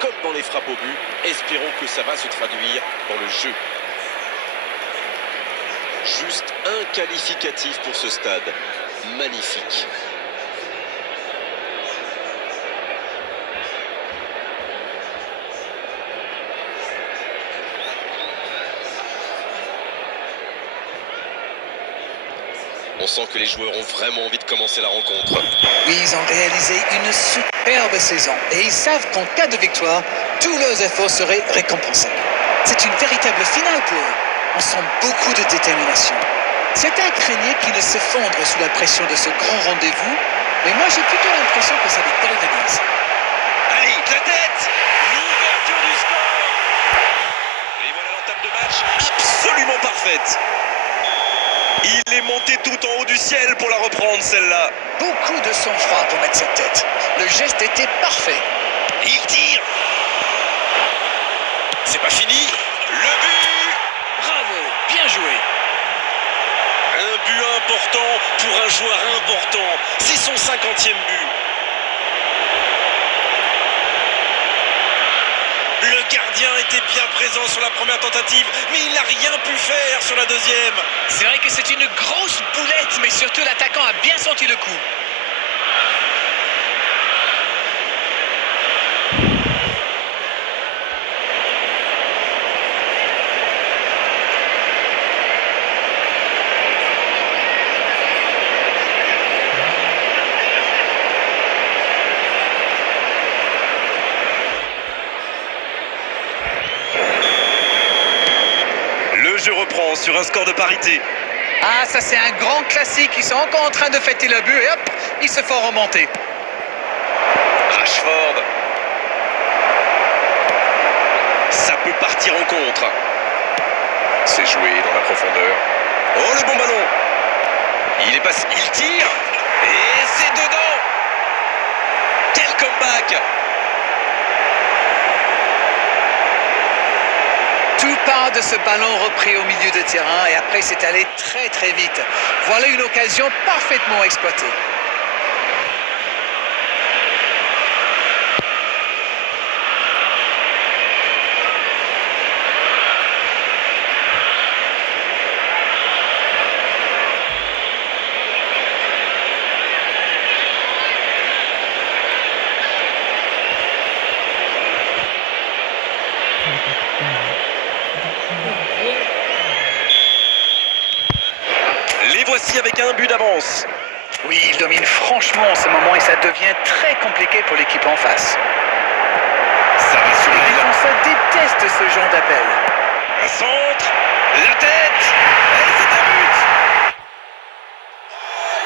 comme dans les frappes au but. Espérons que ça va se traduire dans le jeu. Juste un qualificatif pour ce stade. Magnifique. On sent que les joueurs ont vraiment envie de commencer la rencontre. Oui, ils ont réalisé une superbe saison et ils savent qu'en cas de victoire, tous leurs efforts seraient récompensés. C'est une véritable finale pour eux. On sent beaucoup de détermination. Certains craignaient qu'ils ne s'effondrent sous la pression de ce grand rendez-vous, mais moi j'ai plutôt l'impression que ça les galvanise. Allez, la tête! L'ouverture du score! Et voilà l'entame de match absolument parfaite. Il est monté tout en haut du ciel pour la reprendre, celle-là. Beaucoup de sang-froid pour mettre cette tête. Le geste était parfait. Il tire. C'est pas fini. Le but. Bravo, bien joué. Un but important pour un joueur important. C'est son 50e but. Le gardien était bien présent sur la première tentative, mais il n'a rien pu faire sur la deuxième. C'est vrai que c'est une grosse boulette, mais surtout l'attaquant a bien senti le coup. Le jeu reprend sur un score de parité. Ah, ça c'est un grand classique. Ils sont encore en train de fêter le but et hop, ils se font remonter. Rashford. Ça peut partir en contre. C'est joué dans la profondeur. Oh, le bon ballon. Il est passé, il tire. Et c'est dedans. Quel comeback. Tout part de ce ballon repris au milieu de terrain et après c'est allé très très vite. Voilà une occasion parfaitement exploitée. Les voici avec un but d'avance. Oui, il domine franchement en ce moment et ça devient très compliqué pour l'équipe en face. Ça va sur Les l'aile. défenseurs détestent ce genre d'appel. Un centre. La tête. Et c'est un but.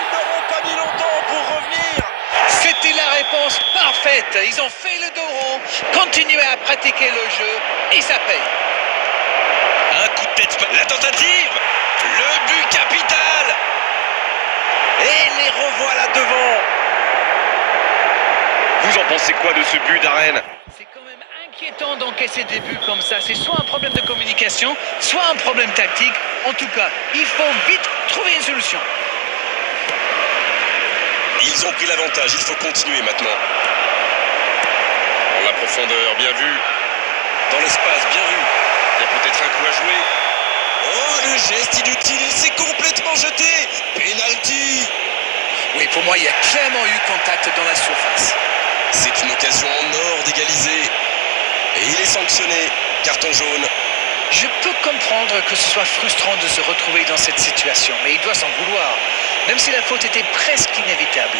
Ils n'auront pas mis longtemps pour revenir. C'était la réponse parfaite. Ils ont fait le dos rond, continué à pratiquer le jeu et ça paye. Un coup de tête. La tentative. Le but capital. Et les revoilà devant. Vous en pensez quoi de ce but d'Arène? C'est quand même inquiétant d'encaisser des buts comme ça. C'est soit un problème de communication, soit un problème tactique. En tout cas, il faut vite trouver une solution. Ils ont pris l'avantage, il faut continuer maintenant. Dans la profondeur, bien vu. Dans l'espace, bien vu. Il y a peut-être un coup à jouer. Oh, le geste inutile, il s'est complètement jeté. Penalty. Oui, pour moi, il y a clairement eu contact dans la surface. C'est une occasion en or d'égaliser. Et il est sanctionné. Carton jaune. Je peux comprendre que ce soit frustrant de se retrouver dans cette situation, mais il doit s'en vouloir, même si la faute était presque inévitable.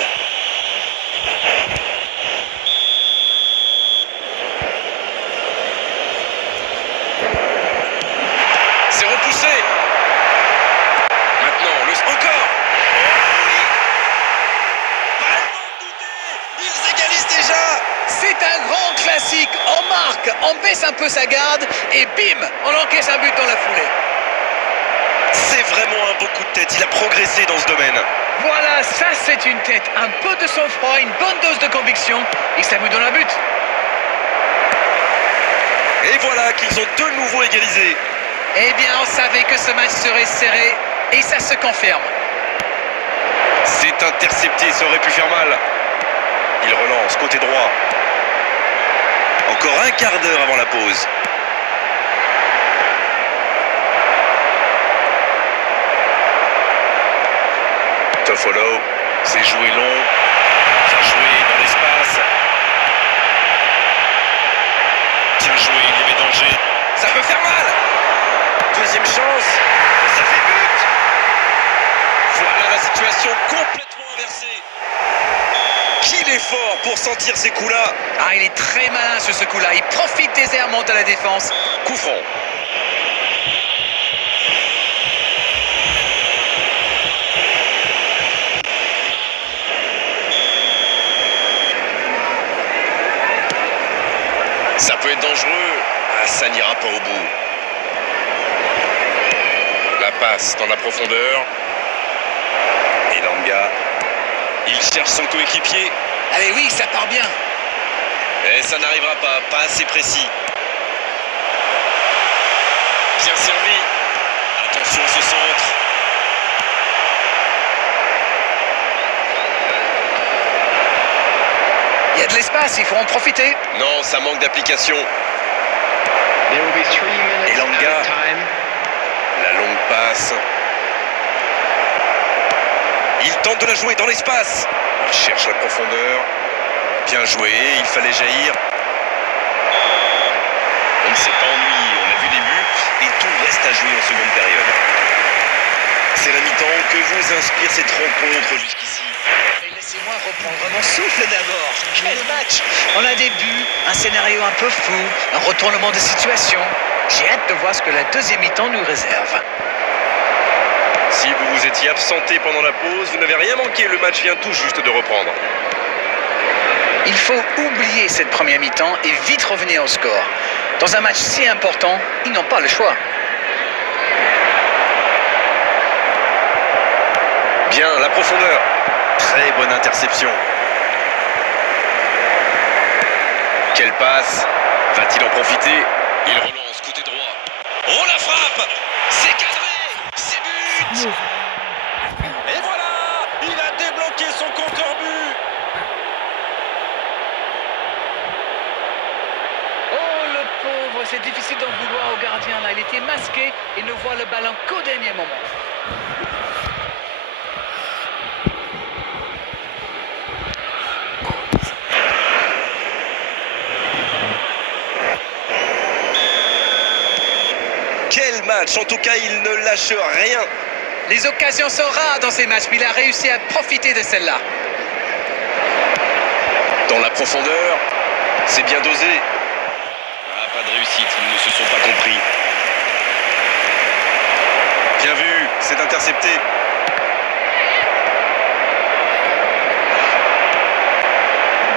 C'est repoussé. Maintenant, encore. Oh oui. Pas le temps de douter. Ils égalisent déjà. C'est un grand classique, on marque, on baisse un peu sa garde et bim, on encaisse un but dans la foulée. C'est vraiment un beau coup de tête. Il a progressé dans ce domaine. Voilà, ça c'est une tête, un peu de sang-froid, une bonne dose de conviction et ça met dans la but. Et voilà qu'ils ont de nouveau égalisé. Eh bien, on savait que ce match serait serré et ça se confirme. C'est intercepté, ça aurait pu faire mal. Il relance, côté droit. Encore un quart d'heure avant la pause. Toffolo, c'est joué long. Bien joué dans l'espace. Bien joué, il y avait danger. Ça peut faire mal. Deuxième chance. Ça fait but. Voilà la situation complètement inversée. Qu'il est fort pour sentir ces coups-là. Ah, il est très malin sur ce coup-là. Il profite des errements de la défense. Coup franc. Ça peut être dangereux. Ah, ça n'ira pas au bout. La passe dans la profondeur. Elanga. Il cherche son coéquipier. Allez, oui, ça part bien. Et ça n'arrivera pas assez précis. Bien servi. Attention à ce centre. Il y a de l'espace, il faut en profiter. Non, ça manque d'application. Elanga. La longue passe. Il tente de la jouer dans l'espace. Il cherche la profondeur. Bien joué, il fallait jaillir. On ne s'est pas ennuyé, on a vu des buts et tout reste à jouer en seconde période. C'est la mi-temps. Que vous inspire cette rencontre jusqu'ici? Laissez-moi reprendre mon souffle d'abord. Quel match! On a des buts, un scénario un peu fou, un retournement de situation. J'ai hâte de voir ce que la deuxième mi-temps nous réserve. Si vous vous étiez absenté pendant la pause, vous n'avez rien manqué, le match vient tout juste de reprendre. Il faut oublier cette première mi-temps et vite revenir au score. Dans un match si important, ils n'ont pas le choix. Bien, la profondeur. Très bonne interception. Quelle passe. Va-t-il en profiter? Il relance côté droit. Oh la frappe! C'est cadré! C'est but! Et voilà! Il a débloqué son compteur but! Oh le pauvre, c'est difficile d'en vouloir au gardien là. Il était masqué et ne voit le ballon qu'au dernier moment. Quel match! En tout cas, il ne lâche rien. Les occasions sont rares dans ces matchs, mais il a réussi à profiter de celle-là. Dans la profondeur, c'est bien dosé. Ah, pas de réussite, ils ne se sont pas compris. Bien vu, c'est intercepté.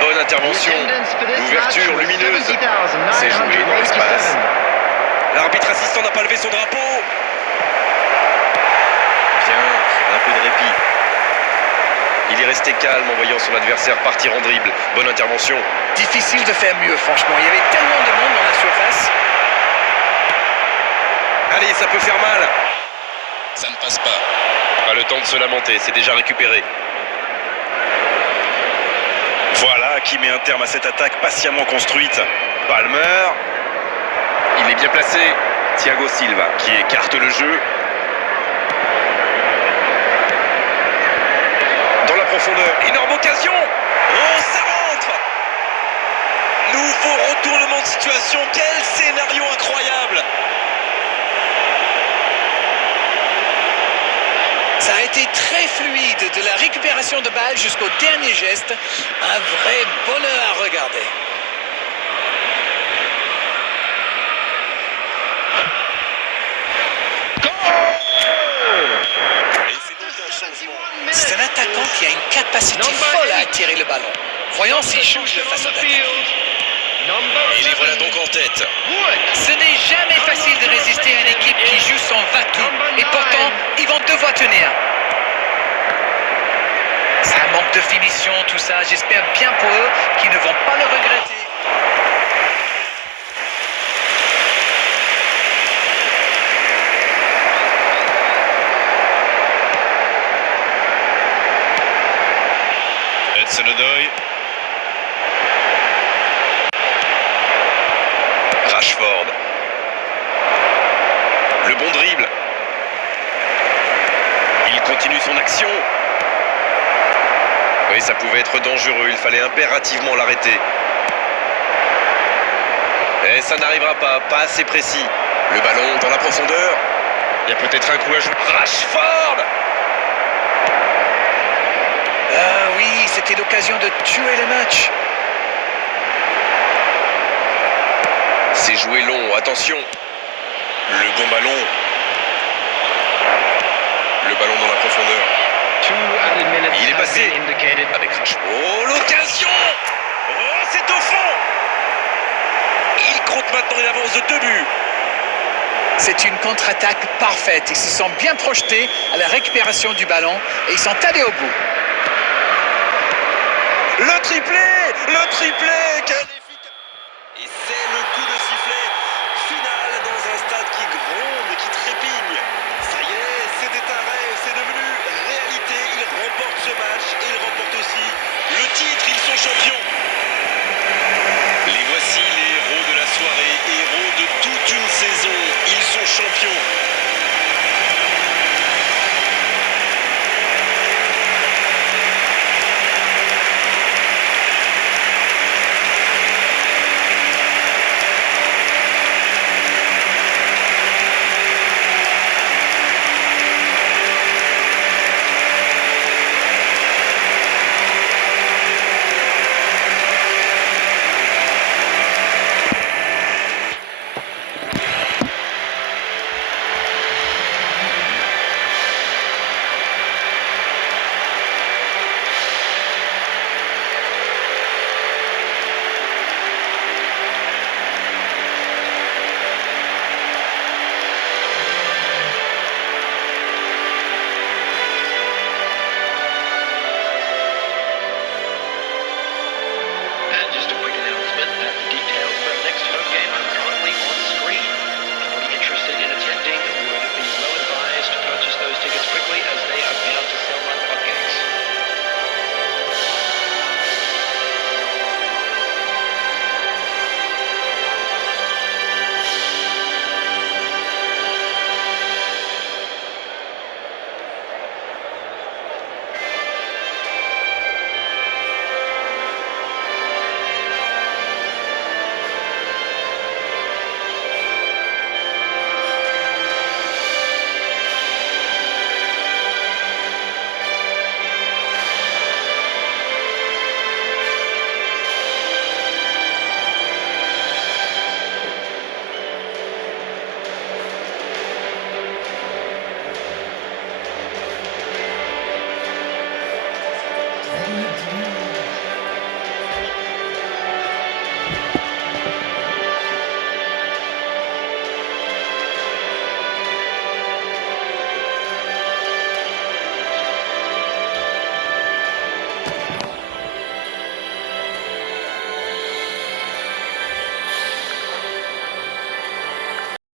Bonne intervention. Ouverture lumineuse. C'est joué dans l'espace. L'arbitre assistant n'a pas levé son drapeau. Bien, un peu de répit. Il est resté calme en voyant son adversaire partir en dribble. Bonne intervention. Difficile de faire mieux, franchement. Il y avait tellement de monde dans la surface. Allez, ça peut faire mal. Ça ne passe pas. Pas le temps de se lamenter, c'est déjà récupéré. Voilà qui met un terme à cette attaque patiemment construite. Palmer. Il est bien placé. Thiago Silva qui écarte le jeu. Dans la profondeur. Énorme occasion. Oh, ça rentre. Nouveau retournement de situation. Quel scénario incroyable. Ça a été très fluide, de la récupération de balle jusqu'au dernier geste. Un vrai bonheur à regarder. C'est un attaquant qui a une capacité folle à attirer le ballon. Voyons s'il change de façon d'attaquer. Et les voilà donc en tête. Ce n'est jamais facile de résister à une équipe qui joue son va-tout. Et pourtant, ils vont devoir tenir. C'est un manque de finition, tout ça. J'espère bien pour eux qu'ils ne vont pas le regretter. Hudson-Odoi. Rashford. Le bon dribble. Il continue son action. Oui, ça pouvait être dangereux. Il fallait impérativement l'arrêter. Et ça n'arrivera pas. Pas assez précis. Le ballon dans la profondeur. Il y a peut-être un coup à jouer. Rashford! Ah oui, c'était l'occasion de tuer le match. C'est joué long, attention. Le bon ballon. Le ballon dans la profondeur. Il est passé avec Rashford. Oh, l'occasion! Oh, c'est au fond! Il compte maintenant une avance de 2 buts. C'est une contre-attaque parfaite. Ils se sont bien projetés à la récupération du ballon et ils sont allés au bout. Le triplé! Le triplé! Quel...